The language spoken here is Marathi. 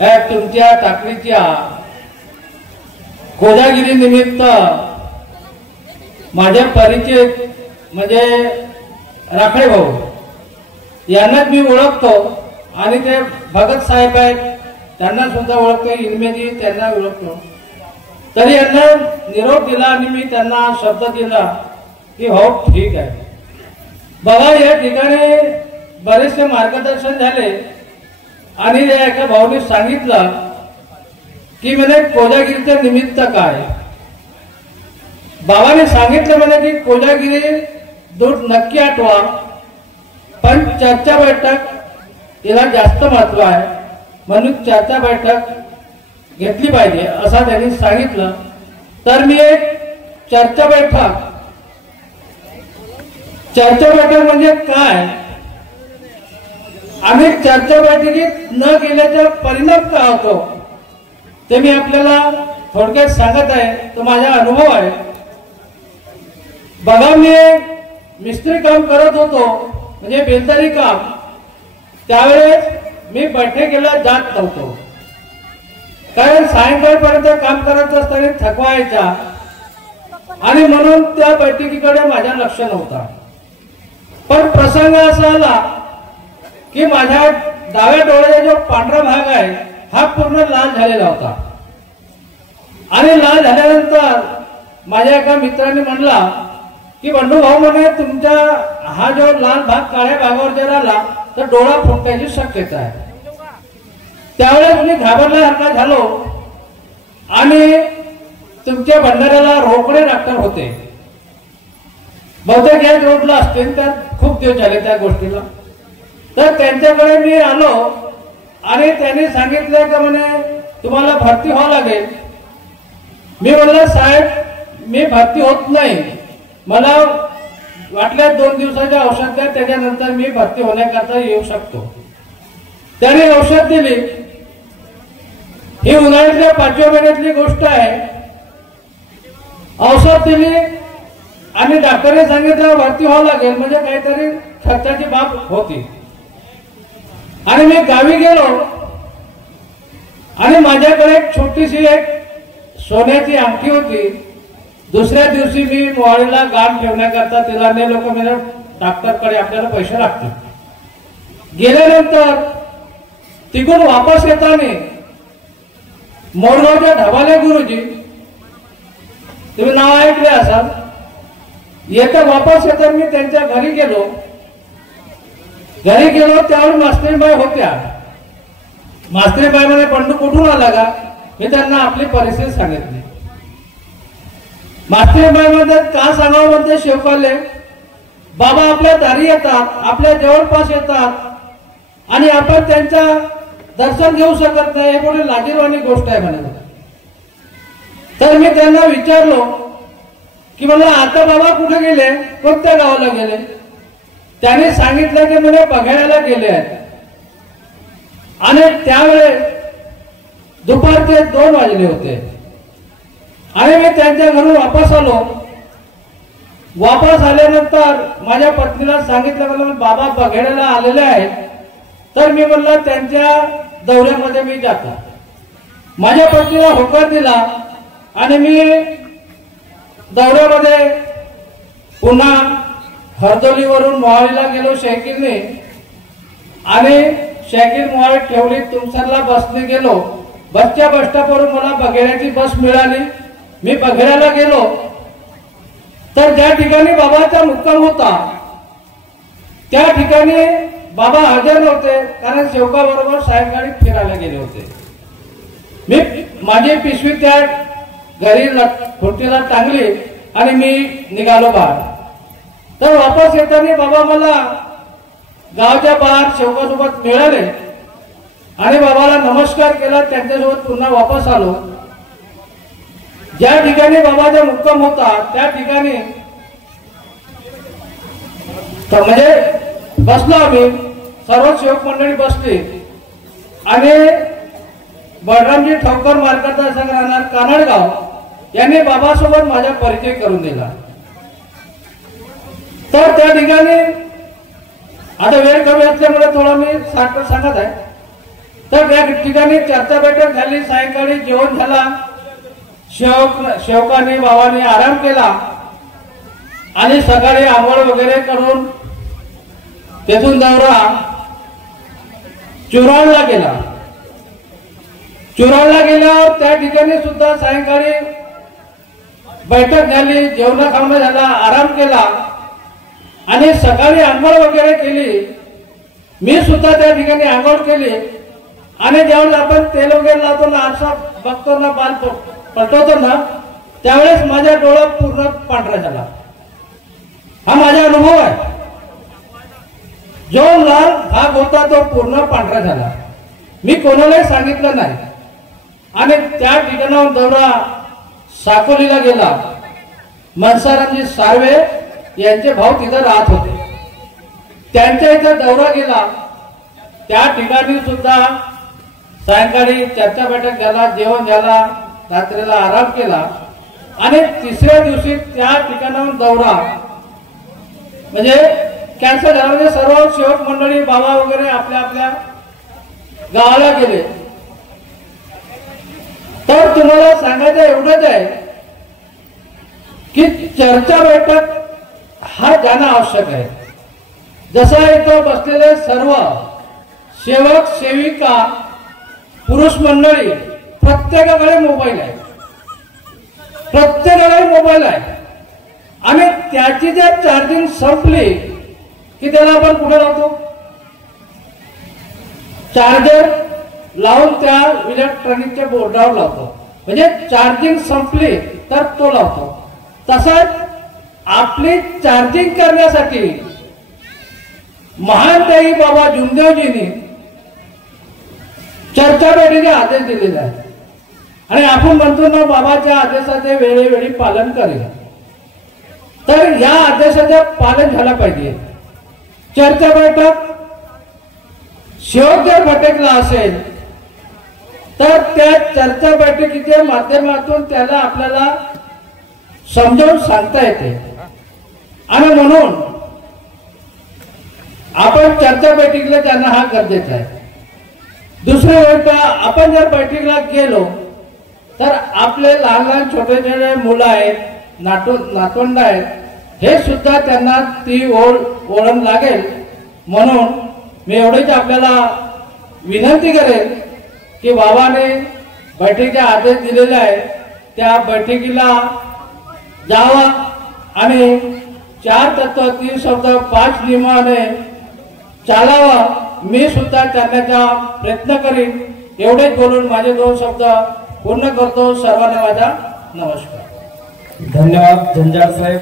तुमच्या टाकळीच्या कोजागिरी निमित्त माझे परिचित म्हणजे राखळे भाऊ यांनाच मी ओळखतो आणि ते भगत साहेब आहेत त्यांना सुद्धा ओळखतो, इनमेजी त्यांना ओळखतो. तरी यांना निरोप दिला आणि मी त्यांना शब्द दिला की हो ठीक आहे. बघा या ठिकाणी बरेचसे मार्गदर्शन झाले आणि एका भाऊने सांगितलं की म्हणे कोजागिरीचं निमित्त काय. बाबाने सांगितलं म्हणे की कोजागिरी दूध नक्की आठवा, पण चर्चा बैठक याला जास्त महत्व आहे म्हणून चर्चा बैठक घेतली पाहिजे असं त्यांनी सांगितलं. तर मी एक चर्चा बैठक म्हणजे काय आणि चर्चा बैठकीत न गेल्याचा परिणाम काय होतो ते मी आपल्याला थोडक्यात सांगत आहे. तो माझा अनुभव आहे. बघा मी मिस्त्री काम करत होतो म्हणजे बेलदारी काम. त्यावेळेस मी बैठकीला जात नव्हतो कारण सायंकाळपर्यंत काम करत असताना थकवा यायचा आणि म्हणून त्या बैठकीकडे माझा लक्ष नव्हता. पण प्रसंग असा आला की माझ्या डाव्या डोळ्याचा जो पांढरा भाग आहे हा पूर्ण लाल झालेला होता आणि लाल झाल्यानंतर माझ्या एका मित्राने म्हणला की बंडू भाऊ म्हणे तुमचा हा जो लाल भाग काळ्या भागावर जर आला तर डोळा फुटण्याची शक्यता आहे. त्यावेळेस मी घाबरल्यासारखा झालो आणि तुमच्या भंडाऱ्याला रोकडे डॉक्टर होते, बहुतेक याच रोडला असतील, तर खूप दिवस झाले त्या गोष्टीला. तर त्यांच्याकडे मी आलो आणि त्यांनी सांगितलं की म्हणे तुम्हाला भरती व्हावं लागेल. मी म्हणलं साहेब मी भरती होत नाही, मला वाटल्या 2 दिवसाच्या औषध द्या, त्याच्यानंतर मी भरती होण्याकरता येऊ शकतो. त्याने औषध दिली. ही उन्हाळ्यातल्या 5व्या महिन्यातली गोष्ट आहे. औषध दिली आणि डॉक्टरने सांगितलं भरती व्हावं लागेल म्हणजे काहीतरी खर्चाची बाब होती. आणि मी गावी गेलो आणि माझ्याकडे एक छोटीशी एक सोन्याची अंगठी होती. दुसऱ्या दिवशी मी मोहाळीला गाम ठेवण्याकरता तिला नेलो की म्हणजे डॉक्टरकडे आपल्याला पैसे लागतील. गेल्यानंतर तिकडून वापस येताना मोरगावच्या ढबाले गुरुजी, तुम्ही नाव ऐकले असाल, वापस येताना मी त्यांच्या घरी गेलो त्यावेळी मास्टरीबाई होत्या. मास्टरीबाई म्हणे बंडू कुठून आला का. मी त्यांना आपली परिस्थिती सांगितली. मास्टरीबाई मध्ये का सांगावं म्हणते शेवकाले बाबा आपल्या दारी येतात, आपल्या जवळपास येतात आणि आपण त्यांच्या दर्शन घेऊ शकत नाही, हे कोणी लाजीरवाणी गोष्ट आहे म्हणे. तर मी त्यांना विचारलो की मला आता बाबा कुठे गेले, कोणत्या गावाला गेले. त्याने सांगितलं की म्हणे बघायला गेले आहेत. आणि त्यावेळेस दुपारचे 2 वाजले होते आणि मी त्यांच्या घरून वापस आलो. वापस आल्यानंतर माझ्या पत्नीला सांगितलं मला बाबा बघायला आलेले आहेत. तर मी म्हणलं त्यांच्या दौऱ्यामध्ये मी जातो. माझ्या पत्नीला होकार दिला आणि मी दौऱ्यामध्ये पुन्हा हरदोलीवरून मोहाळीला गेलो शाकीरने आणि शाकीर मोहाळी ठेवली. तुमसरला बसने गेलो. बसच्या बसस्टॉपवरून मला बघेऱ्याची बस मिळाली. मी बघेऱ्याला गेलो तर ज्या ठिकाणी बाबाचा मुक्काम होता त्या ठिकाणी बाबा हजर नव्हते कारण सेवकाबरोबर सायंकाळी फिरायला गेले होते. मी माझी पिशवी त्या घरी खुर्चीला टांगली आणि मी निघालो बाहेर. तर वापस येताना बाबा मला गावच्या बाहेर सेवकासोबत मिळाले आणि बाबाला नमस्कार केला. त्यांच्यासोबत पुन्हा वापस आलो. ज्या ठिकाणी बाबाचा मुक्काम होता त्या ठिकाणी म्हणजे बसलो आम्ही, सर्व सेवक मंडळी बसली आणि बळरामजी ठोकर मार्गदर्शक राहणार कानडगाव यांनी बाबासोबत माझा परिचय करून दिला. तर त्या ठिकाणी आता वेळ कमी असल्यामुळे थोडा मी सांगत आहे. तर या ठिकाणी चर्चा बैठक झाली, सायंकाळी जेवण झाला, शेवकांनी बाबांनी आराम केला आणि सकाळी आंघोळ वगैरे करून तेथून दौरा चुराळला गेला. चुराळला गेल्यावर त्या ठिकाणी सुद्धा सायंकाळी बैठक झाली, जेवण खावणं झाला, आराम केला आणि सकाळी आंघोळ वगैरे केली. मी सुद्धा त्या ठिकाणी आंघोळ केली आणि ज्यावेळेस आपण तेल वगैरे लावतो ना, आरसा बघतो ना, बाल पलटवतो ना, त्यावेळेस माझ्या डोळा पूर्ण पांढरा झाला. हा माझा अनुभव आहे. जो लाल भाग होता तो पूर्ण पांढरा झाला. मी कोणालाही सांगितलं नाही आणि त्या ठिकाणाहून दौरा साकोलीला गेला. मनसारामजी सार्वे यांचे भाऊ तिथं राहत होते, त्यांच्या इथं दौरा गेला. त्या ठिकाणी सुद्धा सायंकाळी चर्चा बैठक झाला, जेवण झाला, रात्रीला आराम केला आणि तिसऱ्या दिवशी त्या ठिकाणाहून दौरा म्हणजे कॅन्सल झाला. म्हणजे सर्व सेवक मंडळी बाबा वगैरे आपल्या आपल्या गावाला गेले. तर तुम्हाला सांगायचं एवढंच आहे की चर्चा बैठक हा जाणं आवश्यक आहे. जसं इथं बसलेले सर्व सेवक सेविका पुरुष मंडळी प्रत्येकाकडे मोबाईल आहे, प्रत्येकाकडे मोबाईल आहे आणि त्याची जर चार्जिंग संपली की त्याला आपण कुठे लावतो? चार्जर लावून त्या इलेक्ट्रॉनिकच्या बोर्डावर लावतो. म्हणजे चार्जिंग संपली तर तो लावतो. तसंच आपली चार्जिंग करण्यासाठी महान देवी बाबा जुमदेवजींनी चर्चा बैठकीचे आदेश दिलेले आहेत आणि आपण म्हणतो ना, बाबाच्या आदेशाचे वेळोवेळी पालन करेल. तर या आदेशाचे पालन झालं पाहिजे. चर्चा बैठक शेवट जर भटकला असेल तर त्या चर्चा बैठकीच्या माध्यमातून त्याला आपल्याला समजावून सांगता येते आणि म्हणून आपण चर्चा बैठकीला जाणं हा गरजेचा आहे. दुसरी गोष्ट, आपण जर बैठकीला गेलो तर आपले लहान लहान छोटे छोटे मुलं आहेत, नातवंड आहेत, हे सुद्धा त्यांना ती ओळख लागेल. म्हणून मी एवढेच आपल्याला विनंती करेन की बाबाने बैठकीचे आदेश दिलेले आहे, त्या बैठकीला जावा आणि 4 तत्व 3 शब्द 5 नियमाने चालावा. मी सुद्धा चालण्याचा प्रयत्न करीन. एवढेच बोलून माझे 2 शब्द पूर्ण करतो. सर्वांना माझा नमस्कार. धन्यवाद जंजाळ साहेब.